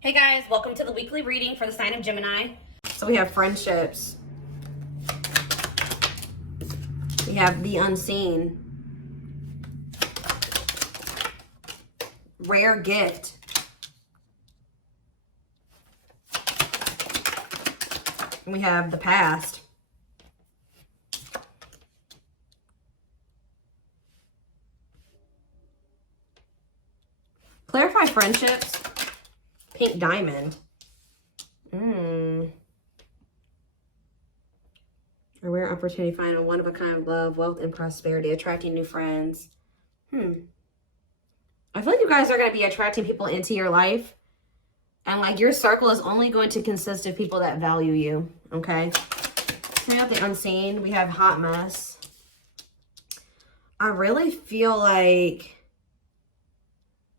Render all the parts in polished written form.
Hey guys, welcome to the weekly reading for the sign of Gemini. So we have friendships. We have the unseen. Rare gift. And we have the past. Clarify friendships. Pink diamond. A rare opportunity to find a one-of-a-kind love, wealth, and prosperity. Attracting new friends. I feel like you guys are going to be attracting people into your life. And like your circle is only going to consist of people that value you. Okay. We have the unseen. We have hot mess. I really feel like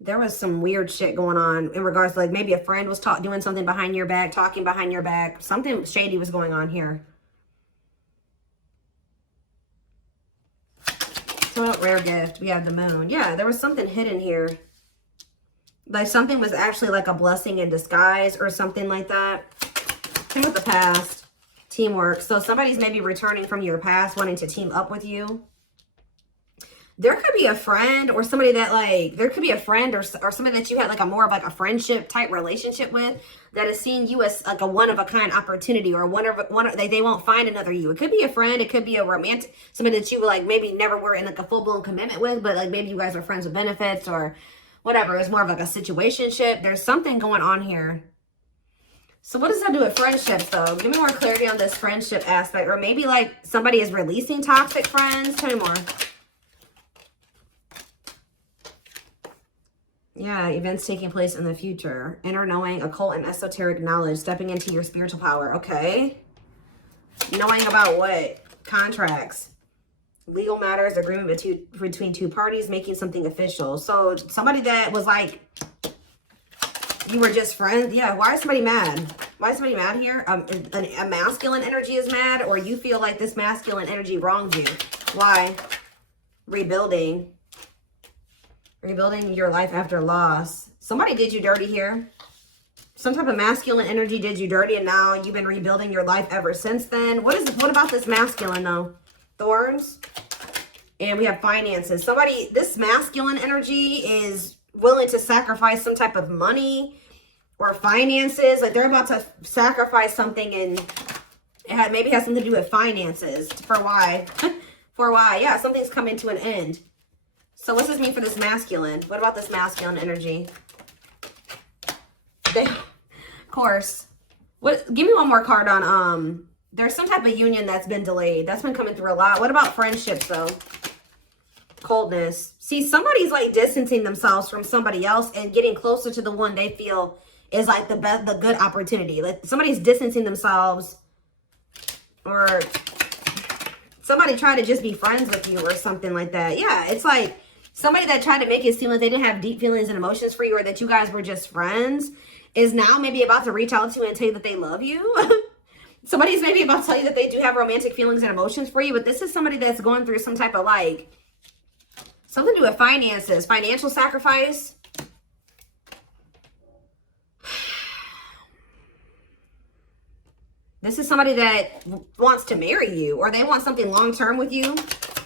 there was some weird shit going on in regards to like maybe a friend was doing something behind your back, talking behind your back. Something shady was going on here. So rare gift. We have the moon. Yeah, there was something hidden here. Like something was actually like a blessing in disguise or something like that. Same with the past. Teamwork. So somebody's maybe returning from your past, wanting to team up with you. There could be a friend or somebody that like, there could be a friend or somebody that you had like a more of like a friendship type relationship with that is seeing you as like a one-of-a-kind opportunity or they won't find another you. It could be a friend. It could be a romantic, somebody that you like maybe never were in like a full-blown commitment with, but like maybe you guys are friends with benefits or whatever. It's more of like a situationship. There's something going on here. So what does that do with friendships though? Give me more clarity on this friendship aspect. Or maybe like somebody is releasing toxic friends. Tell me more. Yeah, events taking place in the future. Inner knowing, occult and esoteric knowledge. Stepping into your spiritual power. Okay. Knowing about what? Contracts. Legal matters. Agreement between two parties. Making something official. So somebody that was like, you were just friends. Yeah, why is somebody mad? Why is somebody mad here? A masculine energy is mad, or you feel like this masculine energy wronged you. Why? Rebuilding. Rebuilding your life after loss. Somebody did you dirty here. Some type of masculine energy did you dirty, and now you've been rebuilding your life ever since then. What about this masculine though? Thorns. And we have finances. Somebody, this masculine energy is willing to sacrifice some type of money or finances. Like they're about to sacrifice something, and it maybe has something to do with finances. For why? For why? Yeah, something's coming to an end. So what's this mean for this masculine? What about this masculine energy? Of course. Give me one more card on, there's some type of union that's been delayed. That's been coming through a lot. What about friendships though? Coldness. See, somebody's like distancing themselves from somebody else and getting closer to the one they feel is like the good opportunity. Like somebody's distancing themselves, or somebody trying to just be friends with you or something like that. Yeah, it's like somebody that tried to make it seem like they didn't have deep feelings and emotions for you, or that you guys were just friends, is now maybe about to reach out to you and tell you that they love you. Somebody's maybe about to tell you that they do have romantic feelings and emotions for you, but this is somebody that's going through some type of like, something to do with finances, financial sacrifice. This is somebody that wants to marry you, or they want something long-term with you.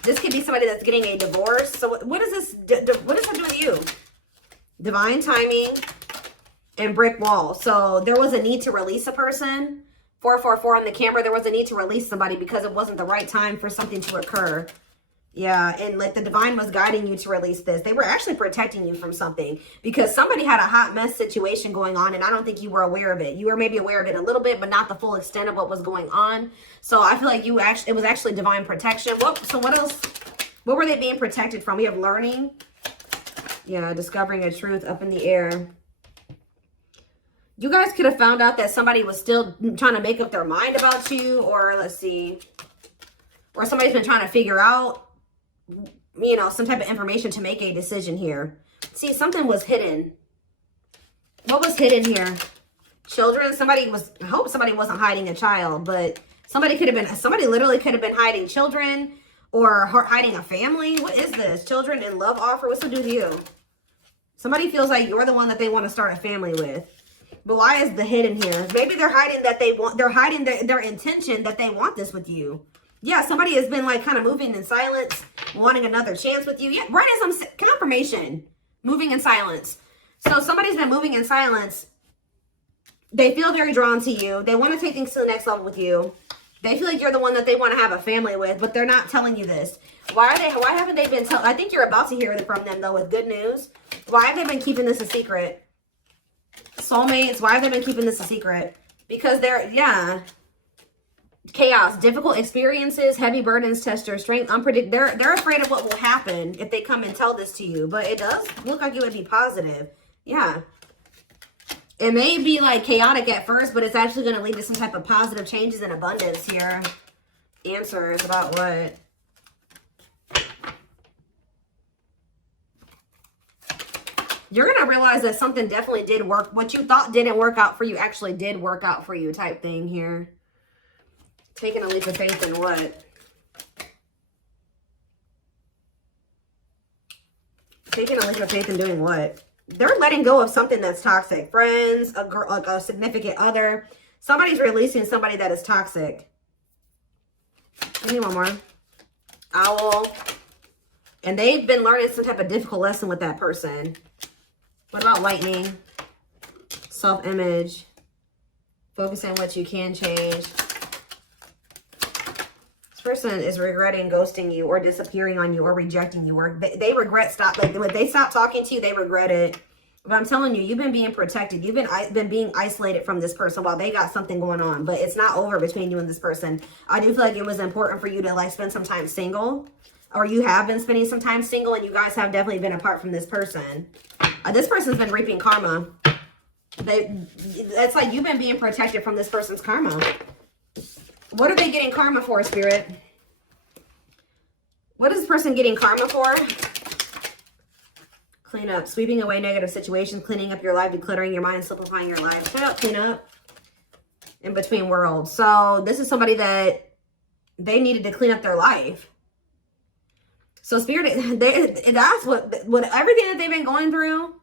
This could be somebody that's getting a divorce. So what is this? What does that do with you? Divine timing and brick wall. So there was a need to release a person. 444 on the camera. There was a need to release somebody because it wasn't the right time for something to occur. Yeah, and like the divine was guiding you to release this. They were actually protecting you from something because somebody had a hot mess situation going on, and I don't think you were aware of it. You were maybe aware of it a little bit, but not the full extent of what was going on. So I feel like it was actually divine protection. So what else? What were they being protected from? We have learning. Yeah, discovering a truth, up in the air. You guys could have found out that somebody was still trying to make up their mind about you, or let's see, or somebody's been trying to figure out, you know, some type of information to make a decision here. See, something was hidden. What was hidden here? Children. I hope somebody wasn't hiding a child, but somebody literally could have been hiding children or hiding a family. What is this? Children in love offer. What's to do with you? Somebody feels like you're the one that they want to start a family with. But why is the hidden here? Maybe they're hiding that they're hiding their intention that they want this with you. Yeah, somebody has been like kind of moving in silence, wanting another chance with you. Yeah, right as some confirmation. Moving in silence. So somebody's been moving in silence. They feel very drawn to you. They want to take things to the next level with you. They feel like you're the one that they want to have a family with, but they're not telling you this. Why haven't they been telling? I think you're about to hear it from them though with good news. Why have they been keeping this a secret? Soulmates, why have they been keeping this a secret? Because chaos, difficult experiences, heavy burdens, test your strength, they're afraid of what will happen if they come and tell this to you. But it does look like it would be positive. Yeah. It may be like chaotic at first, but it's actually going to lead to some type of positive changes and abundance here. Answers about what? You're going to realize that something definitely did work. What you thought didn't work out for you actually did work out for you type thing here. Taking a leap of faith in what? Taking a leap of faith in doing what? They're letting go of something that's toxic. Friends, a girl, like a significant other. Somebody's releasing somebody that is toxic. Give me one more. Owl. And they've been learning some type of difficult lesson with that person. What about lightning? Self-image. Focus on what you can change. This person is regretting ghosting you or disappearing on you or rejecting you. Or they regret when they stop talking to you, they regret it. But I'm telling you, you've been being protected. You've been being isolated from this person while they got something going on. But it's not over between you and this person. I do feel like it was important for you to like spend some time single. Or you have been spending some time single and you guys have definitely been apart from this person. This person's been reaping karma. It's like you've been being protected from this person's karma. What are they getting karma for, Spirit? What is this person getting karma for? Clean up. Sweeping away negative situations. Cleaning up your life. Decluttering your mind. Simplifying your life. Clean up. In between worlds. So this is somebody that they needed to clean up their life. So Spirit, that's what everything that they've been going through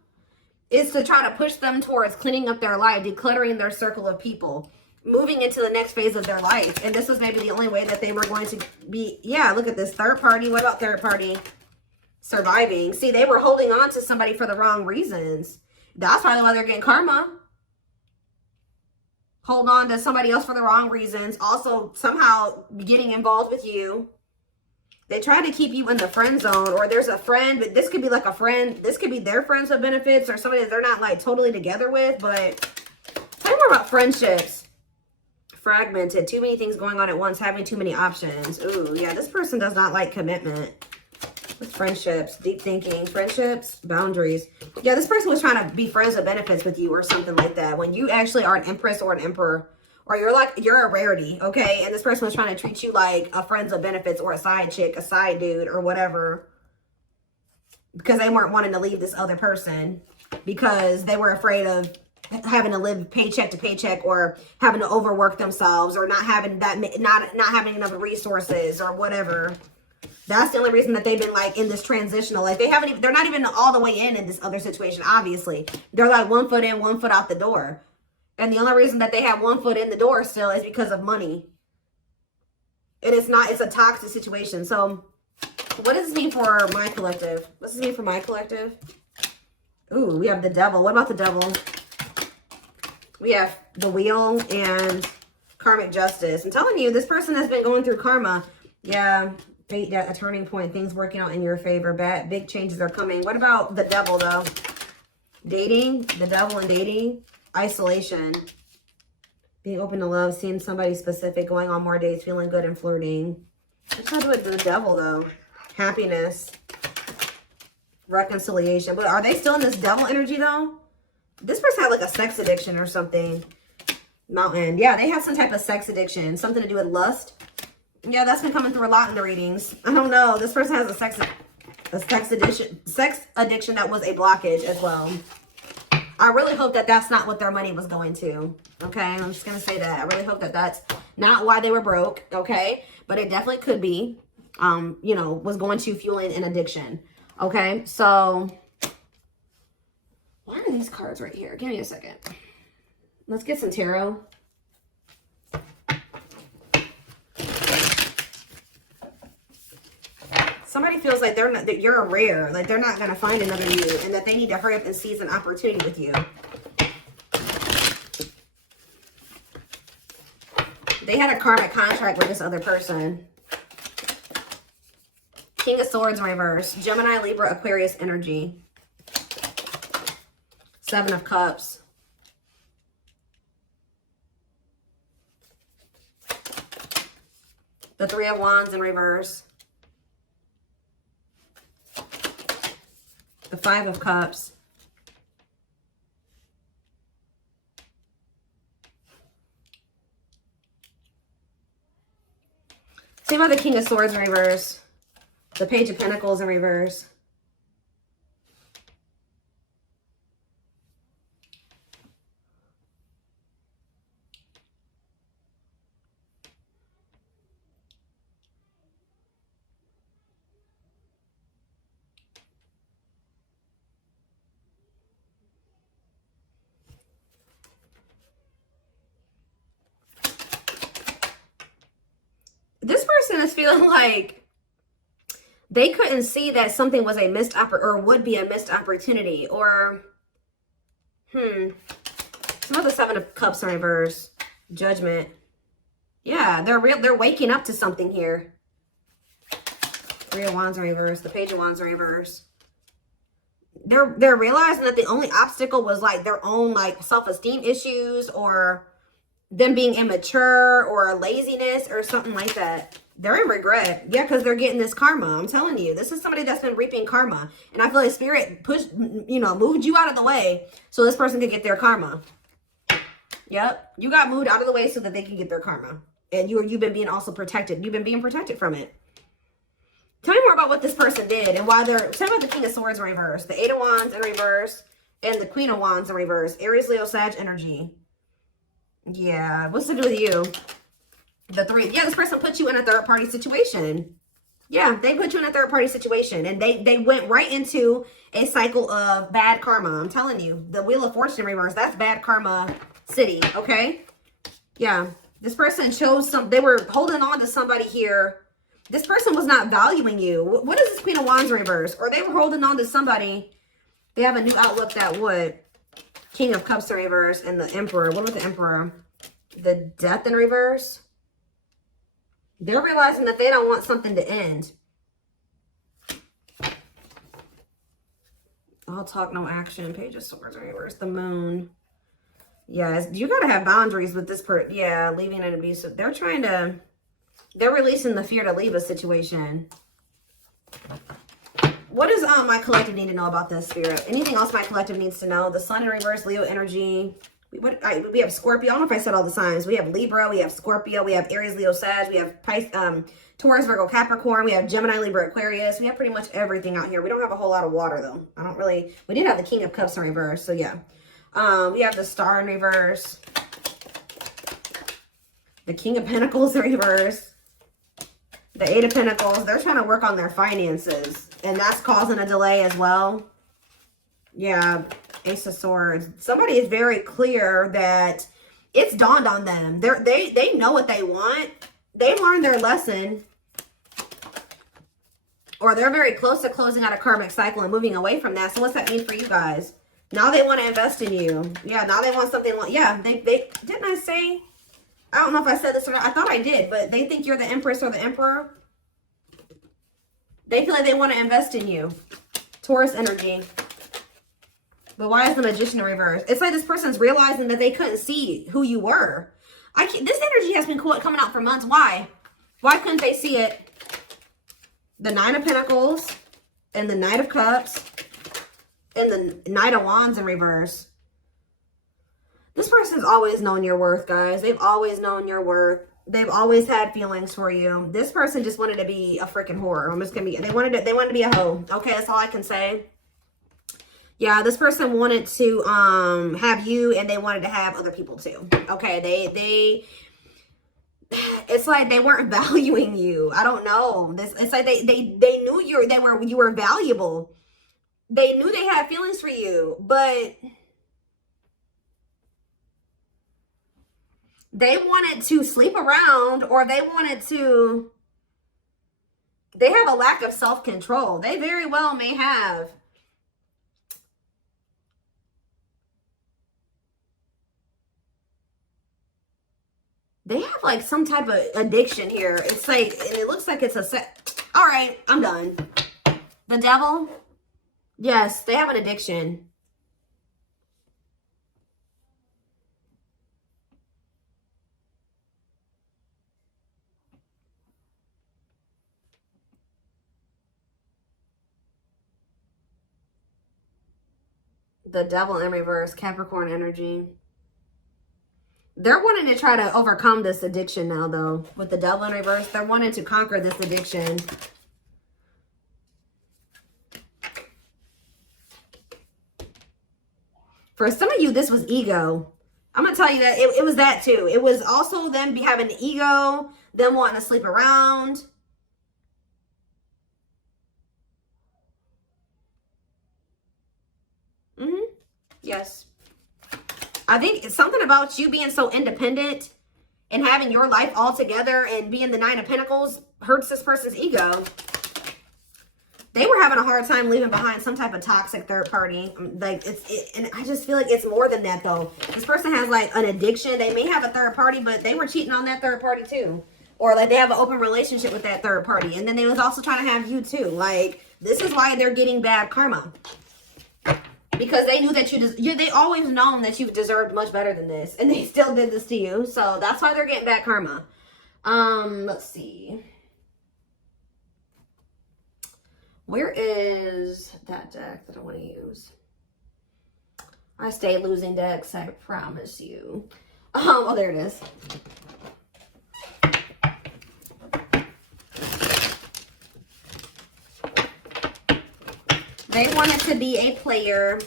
is to try to push them towards cleaning up their life, decluttering their circle of people, moving into the next phase of their life. And this was maybe the only way that they were going to be, yeah, look at this, third party. What about third party? Surviving. See, they were holding on to somebody for the wrong reasons. That's probably why they're getting karma. Hold on to somebody else for the wrong reasons. Also, somehow getting involved with you. They try to keep you in the friend zone, or there's a friend, but this could be like a friend. This could be their friends with benefits or somebody that they're not like totally together with. But tell me more about friendships. Fragmented. Too many things going on at once. Having too many options. Ooh, yeah. This person does not like commitment. With friendships. Deep thinking. Friendships. Boundaries. Yeah, this person was trying to be friends with benefits with you or something like that. When you actually are an empress or an emperor. Or you're a rarity, okay? And this person was trying to treat you like a friends of benefits or a side chick, a side dude, or whatever. Because they weren't wanting to leave this other person. Because they were afraid of having to live paycheck to paycheck or having to overwork themselves or not having not having enough resources or whatever. That's the only reason that they've been like in this transitional. Like they're not even all the way in this other situation, obviously. They're like 1 foot in, 1 foot out the door. And the only reason that they have 1 foot in the door still is because of money. And it's a toxic situation. So what does this mean for my collective? What does this mean for my collective? Ooh, we have the devil. What about the devil? We have the wheel and karmic justice. I'm telling you, this person has been going through karma. Yeah, a turning point. Things working out in your favor. Big changes are coming. What about the devil, though? Dating. The devil and dating. Isolation, being open to love, seeing somebody specific, going on more dates, feeling good and flirting. What's that with the devil though? Happiness, reconciliation. But are they still in this devil energy though? This person had like a sex addiction or something. Mountain. Yeah, they have some type of sex addiction, something to do with lust. Yeah, that's been coming through a lot in the readings. I don't know. This person has a sex addiction that was a blockage as well. I really hope that that's not what their money was going to. Okay, I'm just going to say that. I really hope that that's not why they were broke. Okay, but it definitely could be, you know, was going to fueling an addiction. Okay, so why are these cards right here? Give me a second. Let's get some tarot. Somebody feels like they're not, that you're a rare, like they're not going to find another you, and that they need to hurry up and seize an opportunity with you. They had a karmic contract with this other person. King of Swords in reverse. Gemini, Libra, Aquarius energy. Seven of Cups. The Three of Wands in reverse. The Five of Cups. Same about the King of Swords in reverse. The Page of Pentacles in reverse. This person is feeling like they couldn't see that something was a missed or would be a missed opportunity, or some of the Seven of Cups in reverse. Judgment. Yeah, they're waking up to something here. Three of Wands in reverse. The Page of Wands in reverse. They're realizing that the only obstacle was like their own like self-esteem issues, or them being immature, or laziness, or something like that. They're in regret. Yeah, because they're getting this karma. I'm telling you, this is somebody that's been reaping karma. And I feel like Spirit moved you out of the way so this person could get their karma. Yep. You got moved out of the way so that they can get their karma. And you've been being also protected. You've been being protected from it. Tell me more about what this person did and why they're... Tell me about the King of Swords in reverse. The Eight of Wands in reverse. And the Queen of Wands in reverse. Aries, Leo, Sag energy. Yeah, what's to do with you? The Three. Yeah, this person put you in a third-party situation. Yeah, they put you in a third-party situation. And they went right into a cycle of bad karma. I'm telling you. The Wheel of Fortune in reverse. That's bad karma city, okay? Yeah. This person chose they were holding on to somebody here. This person was not valuing you. What is this Queen of Wands in reverse? Or they were holding on to somebody. They have a new outlook that would. King of Cups in reverse and the Emperor. What about the Emperor? The Death in reverse. They're realizing that they don't want something to end. All talk, no action. Page of Swords in reverse. The Moon. Yes, you got to have boundaries with this person. Yeah, leaving an abusive. They're releasing the fear to leave a situation. What does my collective need to know about this, Spirit? Anything else my collective needs to know? The Sun in reverse, Leo energy. We have Scorpio. I don't know if I said all the signs. We have Libra. We have Scorpio. We have Aries, Leo, Sag. We have Taurus, Virgo, Capricorn. We have Gemini, Libra, Aquarius. We have pretty much everything out here. We don't have a whole lot of water, though. We did have the King of Cups in reverse, so yeah. We have the Star in reverse. The King of Pentacles in reverse. The Eight of Pentacles. They're trying to work on their finances. And that's causing a delay as well. Yeah. Ace of Swords. Somebody is very clear that it's dawned on them. They know what they want. They've learned their lesson. Or they're very close to closing out a karmic cycle and moving away from that. So what's that mean for you guys? Now they want to invest in you. Yeah, now they want something like... Yeah, they didn't I say... I don't know if I said this or not. I thought I did, but they think you're the Empress or the Emperor. They feel like they want to invest in you. Taurus energy. But why is the Magician in reverse? It's like this person's realizing that they couldn't see who you were. This energy has been coming out for months. Why? Why couldn't they see it? The Nine of Pentacles and the Knight of Cups and the Knight of Wands in reverse. This person's always known your worth, guys. They've always known your worth. They've always had feelings for you. This person just wanted to be a freaking whore. They wanted to be a hoe. Okay, that's all I can say. Yeah, this person wanted to have you, and they wanted to have other people too. Okay, it's like they weren't valuing you. I don't know. It's like they knew you were valuable. They knew they had feelings for you, but They wanted to sleep around, or they wanted to, they have a lack of self-control. They very well may have. They have like some type of addiction here. It's like, and it looks like it's a set. All right, I'm done. The devil. Yes, they have an addiction. The devil in reverse, Capricorn energy. They're wanting to try to overcome this addiction now, though. With the devil in reverse, they're wanting to conquer this addiction. For some of you, this was ego. I'm going to tell you that it was that too. It was also them having an ego, them wanting to sleep around. Yes. I think it's something about you being so independent and having your life all together and being the Nine of Pentacles hurts this person's ego. They were having a hard time leaving behind some type of toxic third party. Like and I just feel like it's more than that though. This person has like an addiction. They may have a third party, but they were cheating on that third party too. Or like they have an open relationship with that third party. And then they was also trying to have you too. Like this is why they're getting bad karma. Because they knew that they always known that you deserved much better than this. And they still did this to you. So that's why they're getting bad karma. Let's see. Where is that deck that I want to use? I stay losing decks, I promise you. Oh, there it is. They wanted to be a player.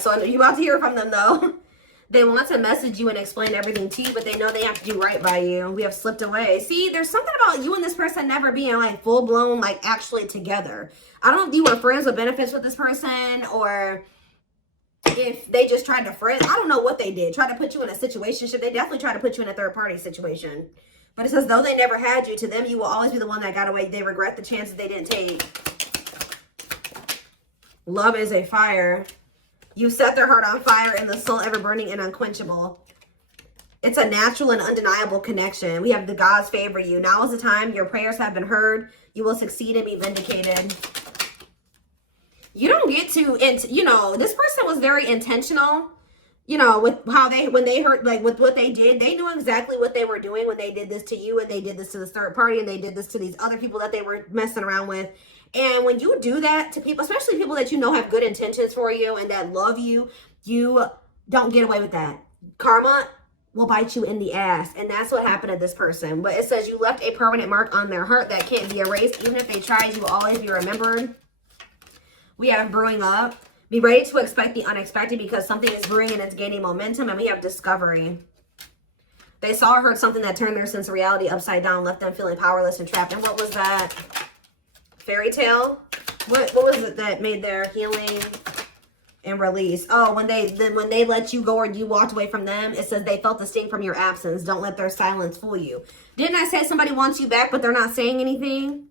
So you're about to hear from them though. They want to message you and explain everything to you, but they know they have to do right by you. We have slipped away. See, there's something about you and this person never being like full blown, like actually together. I don't know if you were friends with benefits with this person or if they just tried to friend. I don't know what they did. Try to put you in a situationship. They definitely try to put you in a third party situation. But it says though they never had you, to them you will always be the one that got away. They regret the chances they didn't take. Love is a fire. You set their heart on fire and the soul ever burning and unquenchable. It's a natural and undeniable connection. We have the gods favor you. Now is the time. Your prayers have been heard. You will succeed and be vindicated. You don't get to, you know, this person was very intentional, you know, with how when they heard, like with what they did, they knew exactly what they were doing when they did this to you and they did this to the third party and they did this to these other people that they were messing around with. And when you do that to people, especially people that you know have good intentions for you and that love you, you don't get away with that. Karma will bite you in the ass. And that's what happened to this person. But it says you left a permanent mark on their heart that can't be erased. Even if they tried, you will always be remembered. We have brewing up. Be ready to expect the unexpected because something is brewing and it's gaining momentum. And we have discovery. They saw or heard something that turned their sense of reality upside down, left them feeling powerless and trapped. And what was that? Fairy tale? What was it that made their healing and release? Oh, when they let you go or you walked away from them, it says they felt the sting from your absence. Don't let their silence fool you. Didn't I say somebody wants you back, but they're not saying anything?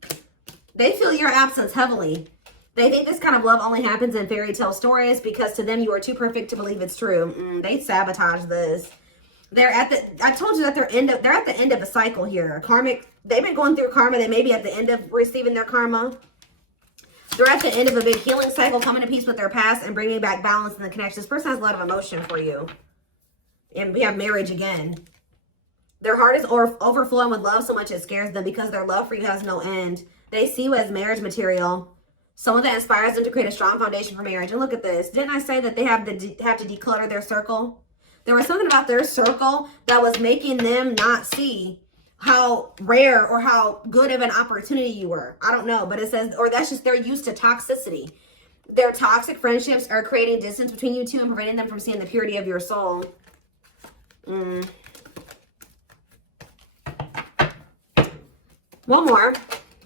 They feel your absence heavily. They think this kind of love only happens in fairy tale stories because to them you are too perfect to believe it's true. They sabotage this. I told you that they're at the end of a cycle here. Karmic, they've been going through karma. They may be at the end of receiving their karma. They're at the end of a big healing cycle, coming to peace with their past and bringing back balance in the connection. This person has a lot of emotion for you. And we have marriage again. Their heart is overflowing with love so much it scares them because their love for you has no end. They see you as marriage material. Someone that inspires them to create a strong foundation for marriage. And look at this. Didn't I say that they have to declutter their circle? There was something about their circle that was making them not see how rare or how good of an opportunity you were. I don't know, but it says, or that's just they're used to toxicity. Their toxic friendships are creating distance between you two and preventing them from seeing the purity of your soul. One more.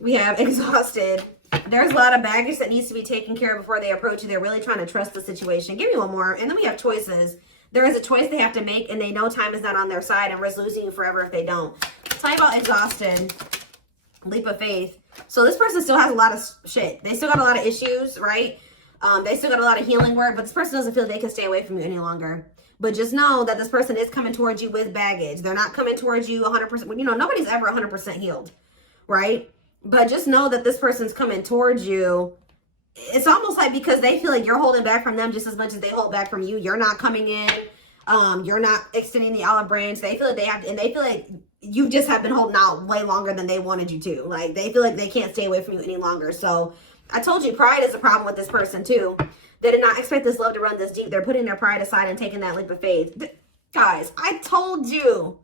We have exhausted. There's a lot of baggage that needs to be taken care of before they approach you. They're really trying to trust the situation. Give me one more. And then we have choices. There is a choice they have to make, and they know time is not on their side and risk losing you forever if they don't. Tell me about exhausted. Leap of faith. So this person still has a lot of shit. They still got a lot of issues, right? They still got a lot of healing work, but this person doesn't feel they can stay away from you any longer. But just know that this person is coming towards you with baggage. They're not coming towards you 100%. You know, nobody's ever 100% healed, right? But just know that this person's coming towards you. It's almost like because they feel like you're holding back from them just as much as they hold back from you. You're not coming in. You're not extending the olive branch. They feel like they have to, and they feel like you just have been holding out way longer than they wanted you to. Like, they feel like they can't stay away from you any longer. So I told you, pride is a problem with this person too. They did not expect this love to run this deep. They're putting their pride aside and taking that leap of faith. Guys, I told you.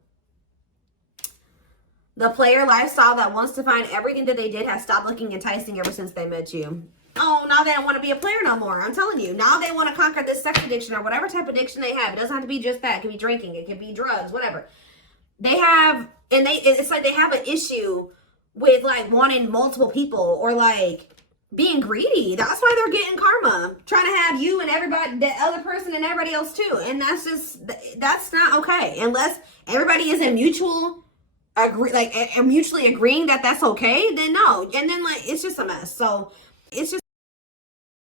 The player lifestyle that wants to find everything that they did has stopped looking enticing ever since they met you. Oh, now they don't want to be a player no more. I'm telling you. Now they want to conquer this sex addiction or whatever type of addiction they have. It doesn't have to be just that. It can be drinking. It can be drugs, whatever. They have, and it's like they have an issue with like wanting multiple people or like being greedy. That's why they're getting karma. Trying to have you and everybody, the other person and everybody else too. And that's not okay. Unless everybody is in mutually agreeing that that's okay, then no. And then like, it's just a mess. So it's just